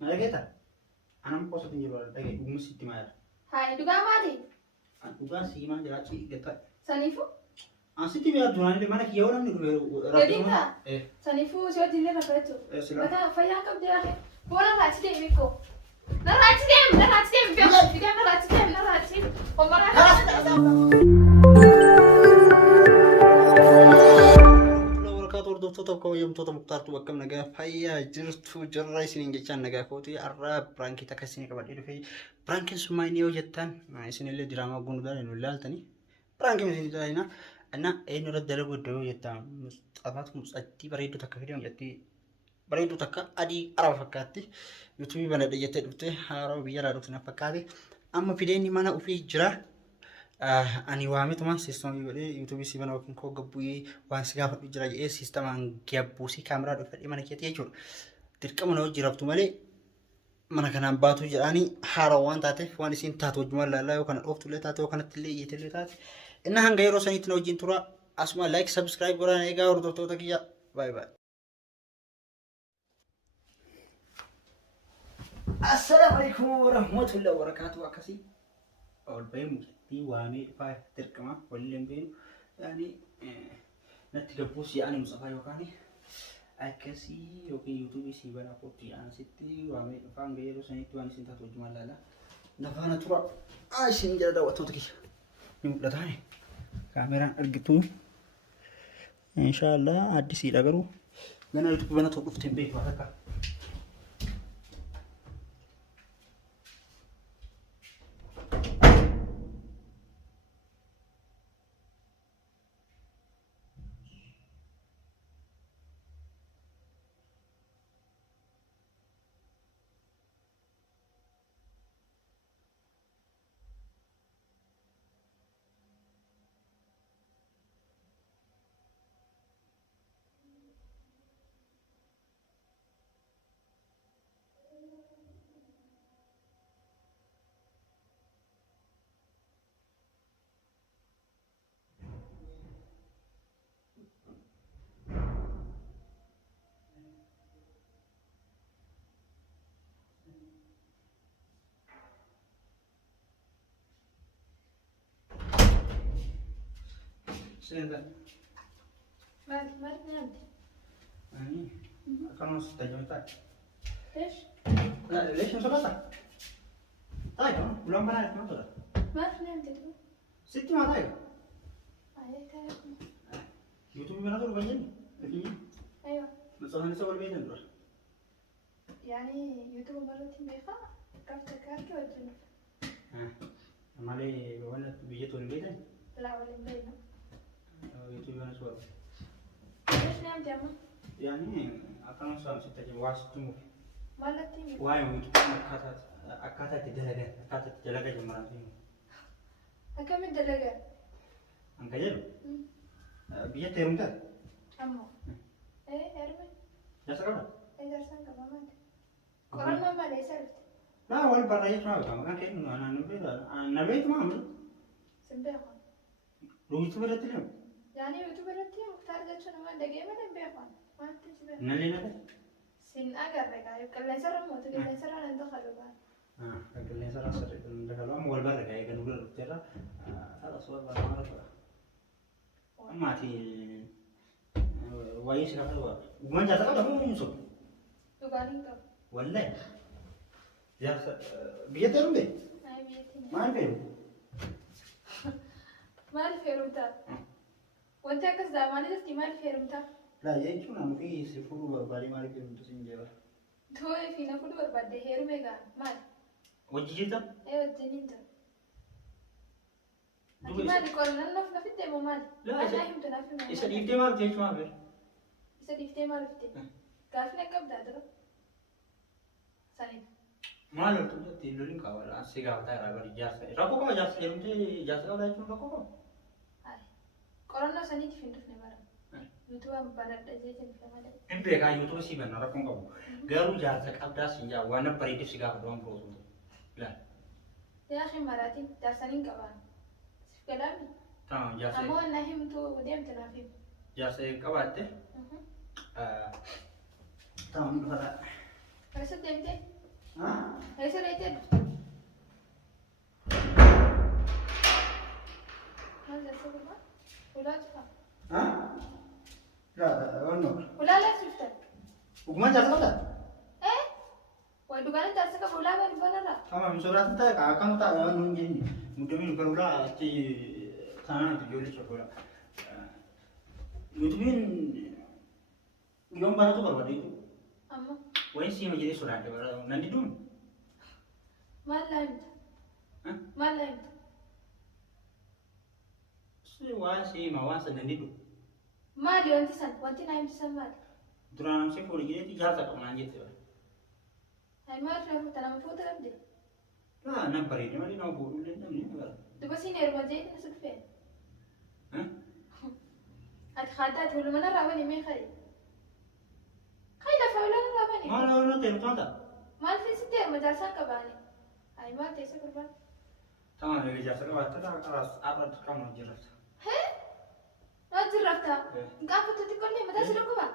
Malaketa. Anam poso tinjau ada kayak umus itu mah. Hai, juga mati. Juga sih mah jelaci kita. Sanifu? Asih tiba jualan di mana kiau orang nih Jadi enggak? Sanifu siapa jenis apa itu? Silakan. Kata fayang kau dia. Bola racik deh Miko. Naracik deh, biar dia naracik. Pemarah. Hordoftoota koo yomtoota muktaartu bakka nagaa fayyaa jirtu jirra isiniin jechaan nagaa kooti arraa biraankii takka isinii qabadhee dhufee biraankiin summaa inni yoo jettan isinillee diraamaa gunudhaan nu ilaaltanii biraankiin isinii taa'ina እና ይሄን ወደ ደረብ ወደው የታ ሙስጣፋት ሙስጣቲ በሬዱ ተከፍደው የቲ በሬዱ ተከ አዲ አራው ፈካቲ ዩቲዩብ በነደ የተድብተ ሃራው ቢያራ ዶክተና ፈካቲ አማ ፊዴኒ ማና ኡፊ ጅራ ani waamit man sistem ibade YouTube si bana wakin ko gabbuye wan siga fadu jira e system an gabbusi camera do fadi mana kete yechur dirqama no jirabtu male mana kana baatu jirani harawan tate wan isin tato jumal la yo kana oftu le tato kana tille yetele tate inna hanga yero sanit no jintura asma like subscribe gora ne ga urdo to takiya bye bye assalamu alaikum warahmatullahi wabarakatuh akasi أول بيم دي وامي فاي تركما ولين بين يعني نتجبوس يعني مصطفى يوكاني أكسي يوكي يوتيوب سي بنا قطي أنا ستي وامي فان غيرو سنتي واني سنتا توجمال لا نفانا ترى عايشين جدا وقتك يوم لا تاني كاميرا أرجتو إن شاء الله عدي سي لغرو أنا يوتيوب بنا توقف تنبيه وهكذا سيدا ما نمت. يعني كانوا استجمعت ليش؟ لا ليش مسبطة طيب ولو ما نعرف ما طلع ما نمت تقول ستي ما طيب أيه تعرف يوتيوب بنادر بيجني أيوة نصحى نسوي البيت نروح يعني يوتيوب مرة تنبيخا كيف تكارك وجنب مالي وانا بيجي تقول البيت لا ولا بينا يوتيوب أنا سوى ليش نمت يا أما؟ يعني أكلم سام ستة واسطة مالتي واي يوتيوب أكاتا تدلعة جمران فيه أكمل الدلقة أنك جل بيجي تيرم ده أمو إيه أرمي جالس كذا إيه درسان كمان كورونا ما ليس عرفت لا أول برا يسمع كم كان كأنه أنا نبيت ما عمل سنبيخون لو يوتيوب ده تلهم يعني يوتيوب رتي مختار جت شنو ما دقيقة ما نبيخون ما تجيبه نلي نبي سين أجر رجع كلا يسرى موت كلا يسرى ندخله بعد كل إنسان أصلا دخلوا أم أول برا جاي كانوا يقولوا ترى هذا صور برا ما رفع أما تي وايش كذا ومن جاتا كذا مو يوسف تقالين كم ولا يا بيتهم ده هاي بيتي ما يفهم ما الفيروتا وانت كذا زمان دفتي ما الفيروتا لا يجون أنا في سفر بالي ما يفهم تسين تو في نفود برباد هيرو ميجا مال وجيتا ايوه جنينتا أنت ما دكورنا نفيد دمو مال لا أنا هم تنافي مال إيش اللي ما بتيجي ما بير إيش اللي ما رفتي كافنا كم دادرو سالين ما لو تقولين كاولا سيجا بتاعي راغوري جالس راكو كم جالس يومتي جالس كاولا يجون راكو كم هاي كورونا سنين تفين تفني مرة يوتيوب بلد أجيجن في مالك إن بيجا يوتيوب سي بنا راكو كم قالوا جالس كابدا سيجا وانا بريد سيجا بدون بروسو لا يا أخي مراتي درسانين كمان كلامي تمام جالس أمو أنا هم تو وديم تنافي جالس كابدا تمام هذا بس ديمتي Eessa reetee? Maal jessa gurba? Ulaa jira. Ulaa laas jiftan. Hukuman jasa kota? Wai dugaana jaarsa qaba ulaa bari banarra. Kama misoraatti ta'e akkam ta'a nuun jenni. Muddamiin kan ulaa achi taanaan ijoollee chokola. Muddamiin yoom baratu barbaade? Amma. Wayin siima jedhee sodaadhe bara nan diduun. Maal laa himta? Maal laa himta? Si waan siima waan san nan didu. Maali wanti san? Wanti naa himtisan maali? Duraan amsee fuudhi jedheeti jaarsa qabu naan jette bara. Hai maal fuuta nama fuuta dhabde? Laa nan bareede malee nama fuudhuu illee namni bara. Dubasiin heeruma jeetiin as dhufee. Ati haaddaati walumaa raabani mee kare? Kai lafa ulaa raabani? Maal haala ta'e taata? Maal fiisitti heeruma jaarsaan qabaani? Hai maal teessa gurbaan? Tamaan illee jaarsa qabaatte karaas arra qaama jirrata. Hee? Naa jirrafta? Gaafatutti qollee mataa si dhukkuba?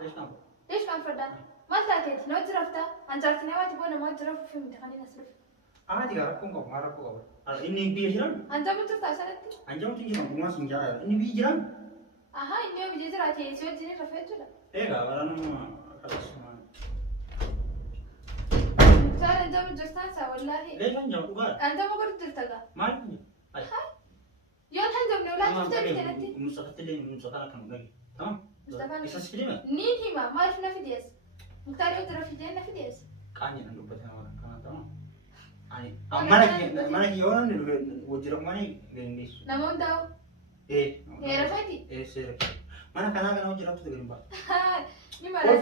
Leesh kan faddaa? Maal taateeti? Naa jirrafta? Anjaarti namaati boona maal jiraaf fi miti kan inni as dhufe. Ati gara rakkoon qabu maal rakkoo qaba? Inni biyya jiran? Anjaamu turtaa sanatti? Anjaamu jiran kumaa siin jaalala. Inni biyya jiran? Ahaa inni yoo biyya jiraate si wajjin rafee jechuudha. Egaa baranuma akkasuma. Saan anjaamu jirtaan isaa wallaahi. Leesh anjaamu dhugaadha. Anjaamu godhu jirta gaa? Maal? Yoon anjaamne ulaa tuftee biteenatti? Mustafatti illee Mustafaan akkam dhagi. Tamam? Mustafaan Isa si deema? niin hima maaliif na fidees? Muktaar yoo jira fideen na fidees? Qaanyi nan dubbate nama kana tamam? Mana kiyya waan inni wajjira kumanii gaggeessu. Nama hundaa'u? Heera fayti? Seera. Mana kanaa kana wajjira tutu gadi ba'a. Ni malee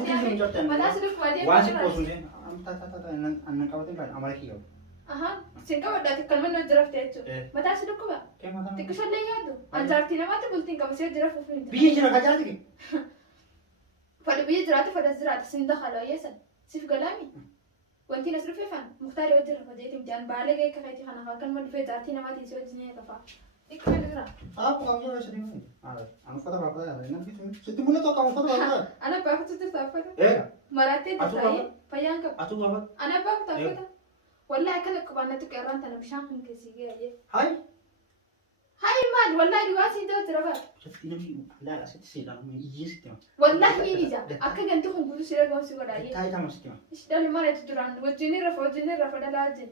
mataa si dhukkuba deemu. Waan si qoosu ne annan qabatee kan amala kiyya. Sin qabaddaati kan manni wajjira fite jechuudha. Mataa si dhukkuba? Xiqqishallee yaaddu? Anjaartii namaatti bultiin qaba si wajjira fuufuu hin Biyya jira kajaati ke? Fadhi biyya jiraate fadhas jiraate sin dakhala wayyeessan. Siif galaami? Wanti nas dhufee fan muktaari wajjira fadeeti mjaan baalee gahee kafeeti kana kan kanuma dhufee jaartii namaatiin si wajjin ee qafaa. Dhiqqifee jira. Aku kamu jauh sedih nih. Anu foto apa ya? Nanti tuh. Situ mana tuh kamu foto apa? Anak bapak tuh apa tuh? Eh? Marathi tuh saya. Payang ke? Atu apa? Anak bapak tuh apa tuh? Wallahi kan aku bana tuh keran tanam pisang kan kesigi aja. Hai. Hai man, wallahi dua sih tuh terapa. Situ nabi, lah situ sih dalam iya situ. Wallahi ini aja. Aku ganti hukum sih lagi masih ada ya. Tahu sama situ. Sudah lima itu turan. Wajini rafa dah aja.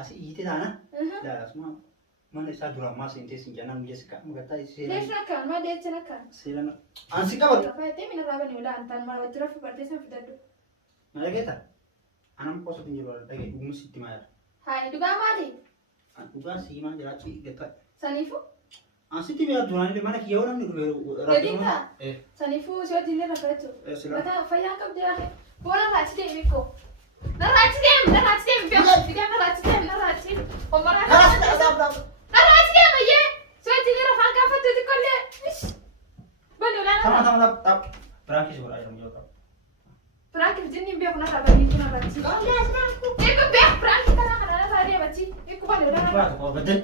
Asih itu dana. Dah semua. Mana saya dulu masih inti sinjanan dia sekarang mengata isi. Lepas nak, mana dia cina kan? Silan. Ansi kabar. Apa itu mina raga ni udah antan malah wajib berarti saya sudah tu. Mana kita? Anam kos tinggi luar lagi umus itu mana? Hai, juga mari. Juga sih mana jalan sih kita. Sanifu? Ansi itu biar tuan ini mana kiau orang ni dulu. Jadi tak? Sanifu siapa jenis raga itu? Silan. Kata fayang kau dia. Bola racik dia miko. Naracik dia, dia naracik dia. Omara. Naracik dia maya. Siapa jenis raga apa tu tu kau Bani ulang. Tap. Berangkis bola yang jauh. Berangkis jenis biar kena raga ni kena racik. Eko biar berangkis karena raga baci. Eko bani ulang. Oh betul.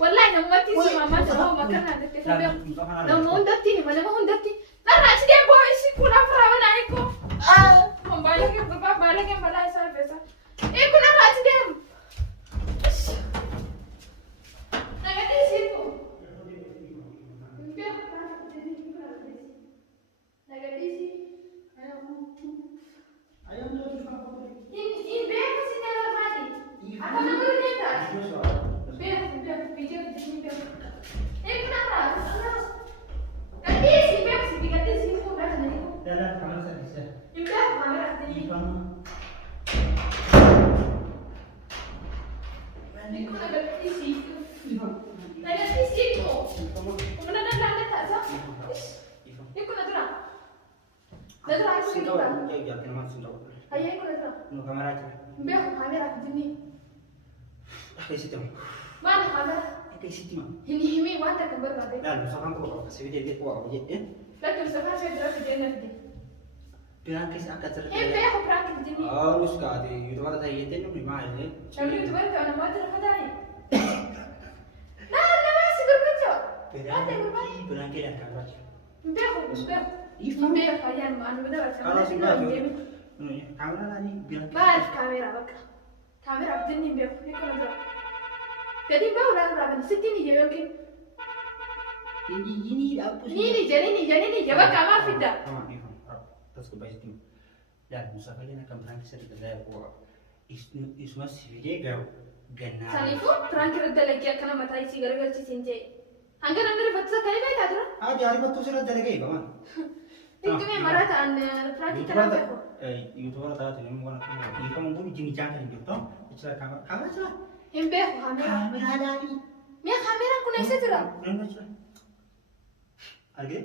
Wallahi nama mati si mama tahu makan ada biar. Nama hundati ni mana hundati. Naracik dia boy si kuna perawan aku. Balik yang berapa balik yang balai saya biasa. Eko naracik dia. Negatif sih tu. Negatif sih. Ini berapa sih dalam hati? Apa nama dia tak? Berapa video ini berapa? Kenapa? Negatif sih berapa sih? Negatif sih tu berapa ni? Dalam kamar saya bisa. Juga kamera ni. Eko negatif sih tu. Negatif sih tu. Kemudian ada tak sah? Eko nadra. Nadra aku ni Sintawa, nadra. jangan jangan nama sintawa. Ayah eko nadra. Nu kamar aja. Biar kamera ni. Kayak situ. Mana kamera? Kayak situ mah. Ini wanta gambar babe. Dan misalkan tuh kasih dia tua aja ya. Lalu sekarang saya jelas video nanti. Berangkis akan cerita. Biar aku perang ke sini. Harus kah di itu ada saya itu nih mana ya? Lalu itu baru anak mata apa dah? Nah, masih berbaca. Berangkis dan kamar. Biar aku kalian mana benar Kalau sudah Kamera lagi bilang. Bahas kamera baka. Kamera abdin ni biar ni kono dra. Jadi bau lah ramen siti ni je yokin. Ini apa sih? Ni jadi ni je baka ma fida. Sama ni kan. Terus ke bawah itu. Dan Mustafa ni nak berangkat seri kerja aku. Isu masih video gana. Salifu terakhir lagi akan mata isi gara-gara cincin. Angga namanya betul sekali baik tak tu? Di hari betul sudah dari gay, kawan. Itu memang marah tak anda terakhir kenapa aku? YouTuber tahu tu, memang orang itu mungkin jenis jangan gitu. Istilah kamera salah. Hembe kamera. Kamera ada ni. Mia kamera aku nasi tu lah. Kamera salah. Ada?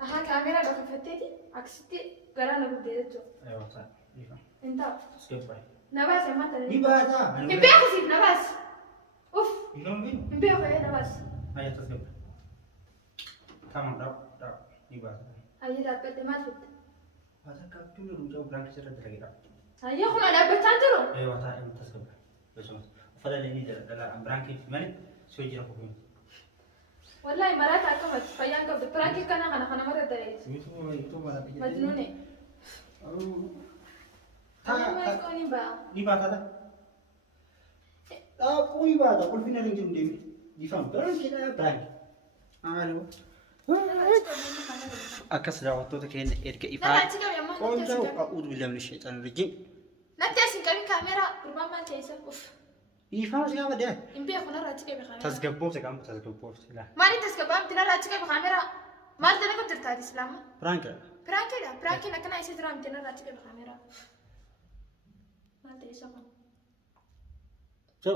Aha kamera dah kefete di. Aksi gara nak berdiri tu. Ayo, sah. Ini. Entah. Skip by. Nabas yang mata ni. Ni bahasa. Hembe aku sih nabas. Uff. Ini mungkin. Hembe aku ya nabas. Ayo, terus skip. Tamam, dah. Ni bahasa. Ayo dapat masuk. Bahasa kapten lu jauh berangkat sudah dari kita. Ayo aku nak dapat cantik loh. Ayo, bahasa yang terus skip. Besok. Fadal ini dalam berangkat mana? Suji aku pun. Wallahi marah tak aku macam payang kau terakhir kan anak-anak marah dari. Itu malah begini. Majnun ni. Oh. Tak kau ni bah. Ni bahasa dah. Koई बात है कुल फिर नहीं जुड़े जी फम पर क्या ब्रांड आलो أكسر عطوتك هنا إرجع لا إفعال تيجي يا ماما قول له أعوذ بالله من الشيطان الرجيم لا تيجي كمي كاميرا ربما تيجي أوف إفعال سيا بدي إمبي أخونا راتيجي بكاميرا تسقبوه سكام تسقبوه لا ما أنت تسكبام تنا راتيجي بكاميرا ما أنت كنت ترتاح إسلام برانك برانكي لكن أيش ترام تنا راتيجي بكاميرا ما أنت إيش أقول شو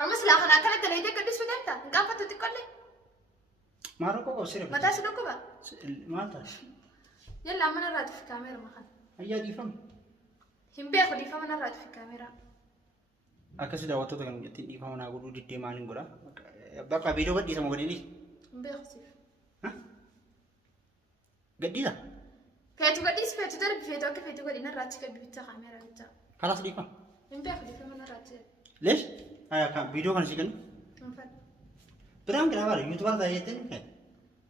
أما سلاح أنا كنت تلاقي كده شو ده أنت كم فتو تقولي ما ركوا كوسير ما تاسو لكوا بقى ما تاس يلا أما أنا راتي في كاميرا ما خل أيا دي فم إمبي أخو دي فما أنا راتي في كاميرا أكسر عطوتك أنا جت دي فم أنا أقول دي تيمانين برا بقى فيديو بدي سامو بدي إمبي أخو سيف ها قدي لا فيتو قديس فيتو ترى فيتو أكيد فيتو قدينا راتي كبيرة كاميرا بيتا خلاص دي فم إمبي أخو دي فما أنا راتي ليش كان فيديو كان سيكن إنفاد برانك لا ولا يوتيوبر ده يتن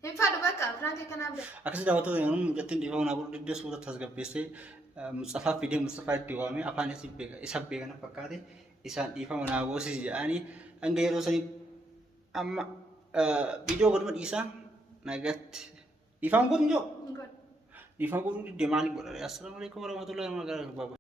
إنفاد بقى فرانكي كان عبد أكسر دعوته يوم جتين دي فم أنا أقول دي سودا تسقب بس مصطفى فيديو مصطفى تيوامي أفاني سيبك إسحب بيجنا فكاري إسان دي فم أنا أقول سيجي يعني أنجي روسني أما فيديو قدام إسان نجت دي فم قدام جو إنكود دي فم قدام دي ماني قدام السلام عليكم ورحمة الله وبركاته.